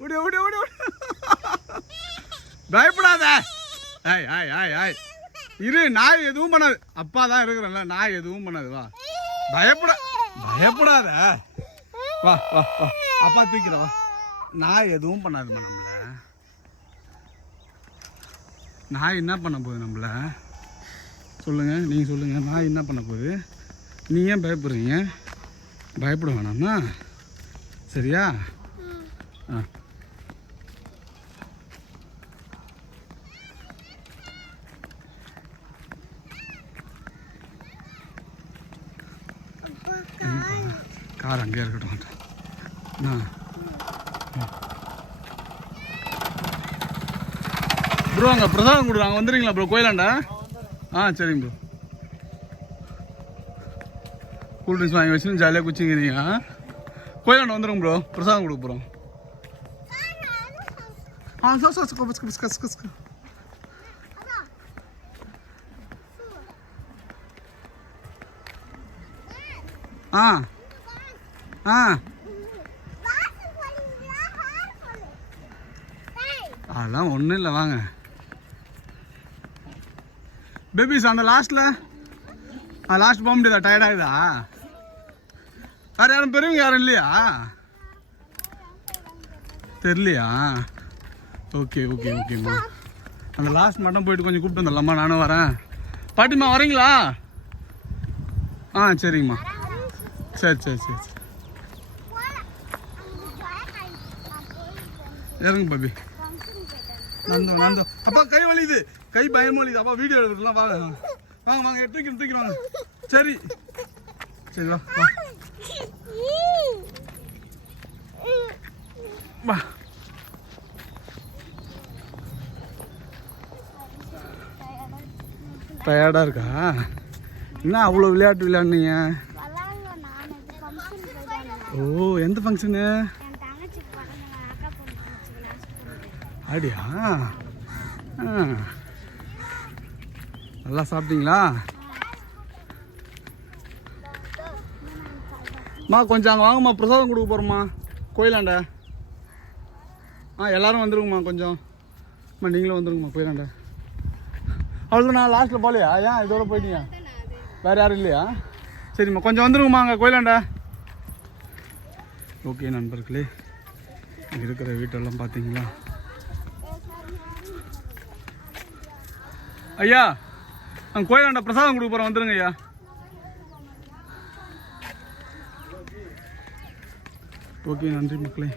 ஓடி ஓடி ஓடி ஓடி. பயப்படாத. ஆய் ஆய் ஆய் ஆய் இரு நாய் எதுவும் பண்ணாது. அப்பா தான் இருக்கிறேன்ல நாய் எதுவும் பண்ணாது. வா. பயப்பட பயப்படாத. வா வா வா. அப்பா தூக்கிற வா. நாய் எதுவும் பண்ணாதுமா நம்மள? நாய் என்ன பண்ண போகுது நம்மள? சொல்லுங்க நீங்கள் சொல்லுங்க. நாய் என்ன பண்ண போகுது? நீ ஏன் பயப்படுறீங்க? பயப்பட வேணாமா? சரியா? ஆ. கார் அங்கேயே இருக்கட்டும் ப்ரோ அங்கே பிரசாதம் கொடுக்குறாங்க வந்துடுறீங்களா ப்ரோ? கோயிலாண்டா? ஆ சரிங்க ப்ரோ. கூல் ட்ரிங்க்ஸ் வாங்கி வச்சு ஜாலியாக குச்சிங்கிறீங்க. கோயிலாண்ட வந்துடுங்க ப்ரோ. பிரசாதம் கொடுக்க போகிறோம் ஆ சார் சார் கஸ் கஸ் கஸ் கஸ் ஆ. ஆ. அதெல்லாம் ஒன்றும் இல்லை வாங்க. பேபிஸ் அந்த லாஸ்ட்டில் ஆ லாஸ்ட் போக முடியாதா? டயர்டாகுதா வேறு யாரும் பெரியவங்க யாரும் இல்லையா? தெரியலையா? ஓகே ஓகே ஓகேம்மா அந்த லாஸ்ட் மட்டும் போயிட்டு கொஞ்சம் கூப்பிட்டு வந்துடலாம்மா நானும் வரேன். பாட்டிம்மா வரீங்களா? ஆ சரிங்கம்மா. சரி சரி சரி சரி. இறங்க பாபி. நந்தோ நந்தோ அப்பா கை வலியுது. கை பயம் வலியுது. அப்பா வீடியோ எடுக்கலாம் வாங்க. வாங்க. வாங்க தூக்கி தூக்கி வாங்க. சரி. சரி வா வா. வா. டயர்டாக இருக்கா? என்ன அவ்வளோ விளையாட்டு விளையாடுனீங்க? ஓ எந்த ஃபங்க்ஷனு அப்படியா? நல்லா சாப்பிட்டீங்களா? அம்மா கொஞ்சம் அங்கே வாங்கம்மா பிரசாதம் கொடுக்க போகிறோம்மா கோயிலாண்ட. ஆ எல்லாரும் வந்துருங்கம்மா கொஞ்சம். அம்மா நீங்களும் வந்துருங்கம்மா கோயிலாண்ட. அவ்வளோ நான் லாஸ்ட்டில் போகலையா? ஏன் இதோட போயிட்டீங்க? வேறு யாரும் இல்லையா? சரிம்மா கொஞ்சம் வந்துருங்கம்மா அங்கே கோயிலாண்ட. ஓகே நண்பர்களே இங்கே இருக்கிற வீட்டெல்லாம் பார்த்தீங்களா ஐயா நாங்கள் கோயிலாண்ட பிரசாதம் கொடுக்க போகிறோம் வந்துருங்க ஐயா. ஓகே நன்றி மக்களே.